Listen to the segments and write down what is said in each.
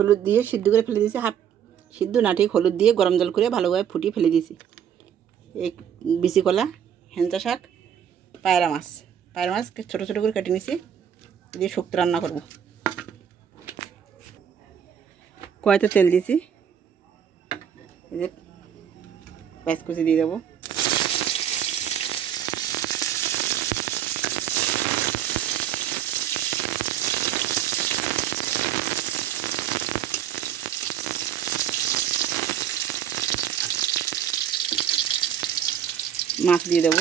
হলুদ দিয়ে সিদ্ধ করে ফেলে দিয়েছি, হাফ সিদ্ধ না ঠিক হলুদ দিয়ে গরম জল করে ভালোভাবে ফুটিয়ে ফেলে দিয়েছি। এই বিচি কলা, হেঞ্চা শাক, পায়রা মাছ ছোটো ছোটো করে কেটে নিয়েছি, দিয়ে শুক্তো রান্না করব। কড়াইতে তেল দিয়েছি, এই যে পেঁয়াজ কুচি দিয়ে দেবো, মাছ দিয়ে দেবো,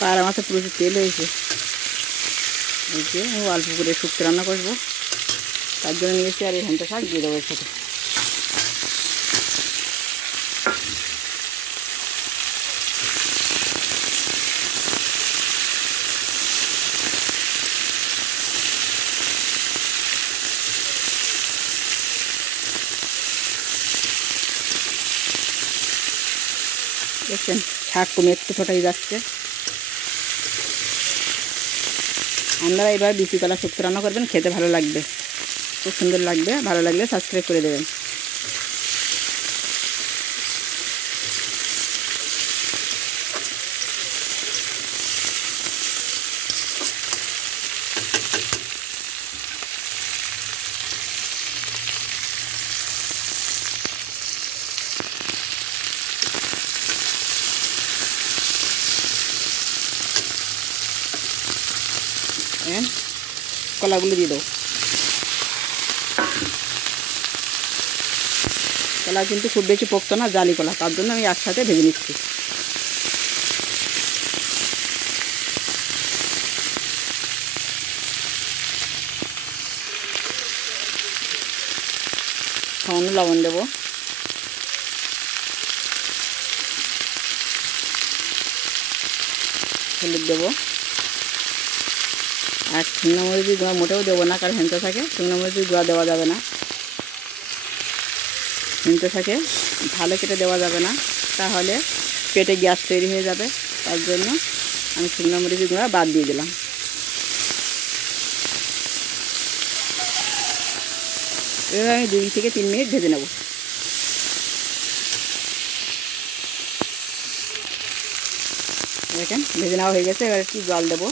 পায়রা মাছে প্রচুর তেল হয়েছে, এই যে অল্প করে শুক্তো রান্না করবো, তার জন্য নিয়েছি। আর এই হেঞ্চা শাক দিয়ে দেবো এর সাথে। দেখছেন শাক কমে একটু ফোটাই যাচ্ছে। আপনারা এবার বিচি কলা শুক্তো রান্না করবেন, খেতে ভালো লাগবে, খুব সুন্দর লাগবে। ভালো লাগলে সাবস্ক্রাইব করে দেবেন। কলাগুলো দিয়ে দেবো। কলা কিন্তু খুব বেশি পোক্ত না, জালি কলা, তার জন্য আমি একসাথে ভেজে নিচ্ছি। সামান্য লবণ দেবো, হলুদ দেবো, আর শুকনো মরিচের গুঁড়া মোটেও দেবো না, কারণ হেঞ্চা থাকে, শুকনো মরিচের গুঁড়া দেওয়া যাবে না। হেঞ্চা থাকে ভালো কেটে দেওয়া যাবে না, তাহলে পেটে গ্যাস তৈরি হয়ে যাবে, তার জন্য আমি শুকনো মরিচের গুঁড়া বাদ দিয়ে দিলাম। এভাবে আমি 2 থেকে 3 মিনিট ভেজে নেব। দেখেন ভেজে নেওয়া হয়ে গেছে, এবার একটু জল দেবো।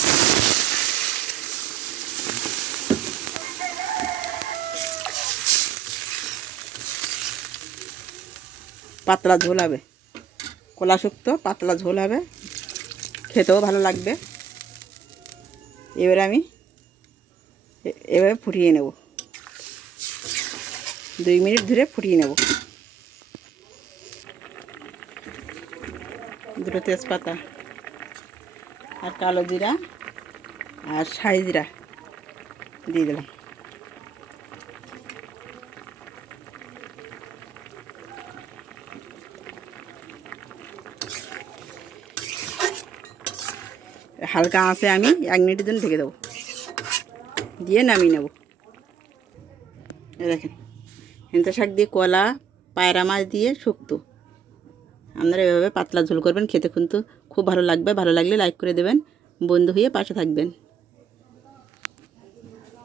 পাতলা ঝোল হবে, কলা শুক্তো পাতলা ঝোল হবে, খেতেও ভালো লাগবে। এবারে আমি এভাবে ফুটিয়ে নেব, 2 মিনিট ধরে ফুটিয়ে নেব। 2 তেজপাতা আর কালো জিরা আর শাহি জিরা দিয়ে দিলাম। হালকা আঁচে আমি 1 মিনিটের জন্য ঢেকে দেবো, দিয়ে নামিয়ে নেব। দেখেন হেঞ্চা শাক দিয়ে কলা, পায়রা মাছ দিয়ে শুক্তো। আপনারা এভাবে পাতলা ঝোল করবেন, খেতে কিন্তু খুব ভালো লাগবে। ভালো লাগলে লাইক করে দেবেন, বন্ধু হয়ে পাশে থাকবেন।